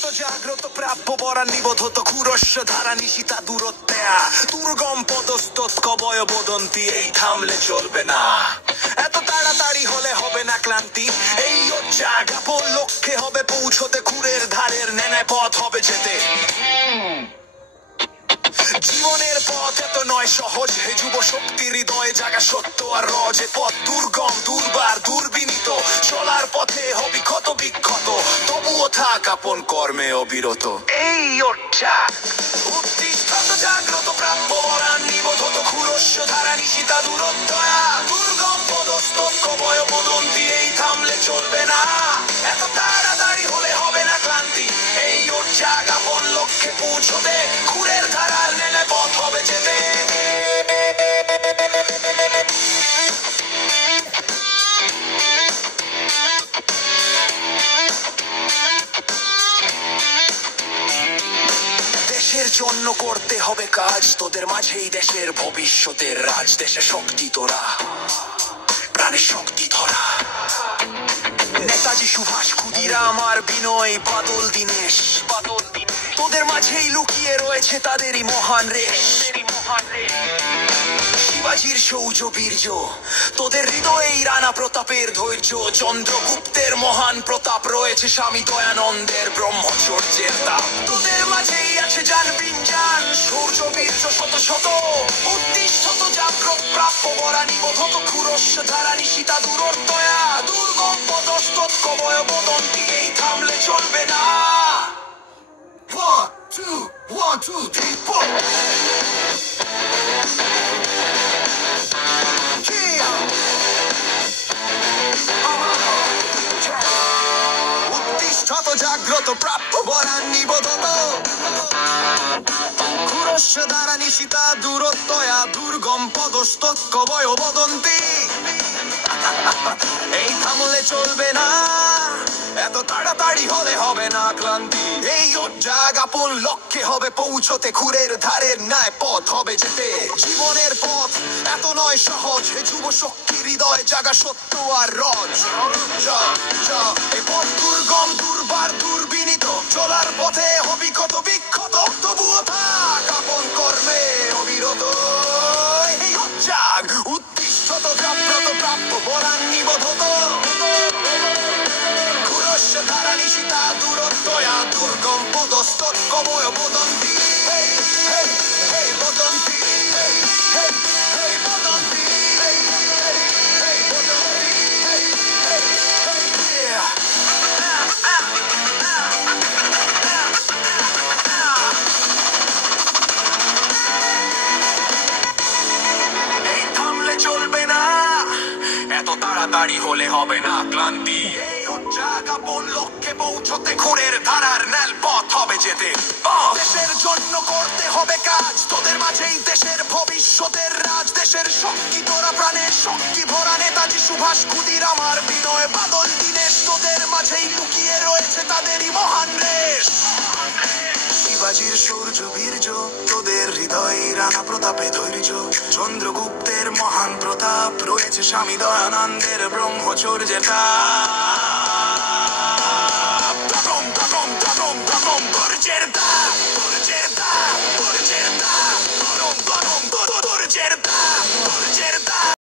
জাগ্রত প্রাপ্য বরা নিবোধত ক্ষুরস্য ধারা নিশিতা দূরত্বেয়া দুর্গম পদস্তৎ কবয় বদন্তি এই থামলে চলবে না এত তাড়াতাড়ি হলে হবে না ক্লান্তি এই জাগাপন লক্ষ্যে হবে পৌঁছতে খুরের ধারের নেনে পথ হবে যেতে জীবনের পথ এত নয় সহজ হে যুব শক্তি হৃদয়ে জাগা সত্য আর রজে পথ দুর্গম দুর্বার দুর্বিনীত চলার পথে হবি ক্ষত বিক্ষত তবুও থাক আপন কর্মে অবিরত এই উত্তিষ্ঠত জাগ্রত প্রাপ্য বরান নিবোধত ক্ষুরস্য ধারা নিশিতা দূরত্বয়া দুর্গম পদস্তৎ কবয় বদন্তি এই থামলে চলবে না এত তাড়াতাড়ি হলে হবে না ক্লান্তি এই জাগাপন লক্ষ্যে পৌঁছতে খুরের ধারার নেনে পথ হবে যেতে দেশের জন্য করতে হবে কাজ তোদের মাঝেই দেশের ভবিষ্যতের রাজ দেশে শক্তি তোরা প্রাণের শক্তি ধরা নেতাজি সুভাষ ক্ষুদিরাম আর বিনয় বাদল দীনেশ তোদের মাঝেই লুকিয়ে রয়েছে তাদেরই মহান রেশ শিবাজির শৌর্য বীর্য তোদের হৃদয়েই রানা প্রতাপের ধৈর্য চন্দ্রগুপ্তের মহান প্রতাপ রয়েছে স্বামী দয়ানন্দের ব্রহ্মচর্যের তাপ তোদের মাঝেই আছে জান বিঞ্জান শৌর্য বীর্য শত শত উত্তিষ্ঠত জাগ্রত প্রাপ্য বরা নিবোধত ক্ষুরস্য ধারা নিশিতা দূরত্বয়া দুর্গম পদস্তৎ কবয় বদন্তি এই থামলে চলবে না 1 2 3 4 উত্তিষ্ঠত জাগ্রত প্রাপ্য বরান নিবোধত ক্ষুরস্য ধারা নিশিতা দূরত্বয়া দুর্গম পদস্তৎ কবয় বদন্তি এই থামলে চলবে না এত তাড়াতাড়ি হলে হবে না ক্লান্তি এই জাগাপন লক্ষ্যে হবে পৌঁছতে খুরের ধারের ন্যায় পথ হবে যেতে জীবনের পথ এত নয় সহজ হে যুব শক্তি হৃদয় জাগা সত্য আর রজ এই পথ দুর্গম দুর্বার দুর্বিনীত চলার পথে হবি কত বিক্ষত তবুও থাক আপন কর্মে অবিরত এই জাগ উত্তিষ্ঠত জাগ্রত প্রাপ্য বরান নিবোধত ক্ষুরস্য ধারা নিশিতা দূরত্বয়া দুর্গম পদস্তৎ কবয় বদন্তি বদন্তি বদন্তি এই থামলে চলবে না এত তাড়াতাড়ি হলে হবে না ক্লান্তি জাগাপন লক্ষ্যে পৌঁছতে খুরের ধারার ন্যাল পথ হবে যেতে দেশের জন্য করতে হবে কাজ তোদের মাঝেই দেশের ভবিষ্যতের রাজ দেশের শক্তি তোরা প্রাণের শক্তি ভরা নেতাজি সুভাষ ক্ষুদিরাম আর বিনয় বাদল দীনেশ তোদের মাঝেই লুকিয়ে রয়েছে তাদেরই মহান রেশ শিবাজির শৌর্য বীর্য তোদের হৃদয়ে রানা প্রতাপে ধৈর্য চন্দ্রগুপ্তের মহান প্রতাপ রয়েছে স্বামী দয়ানন্দের ব্রহ্মচর্যের তাপ ধর্যের দাপ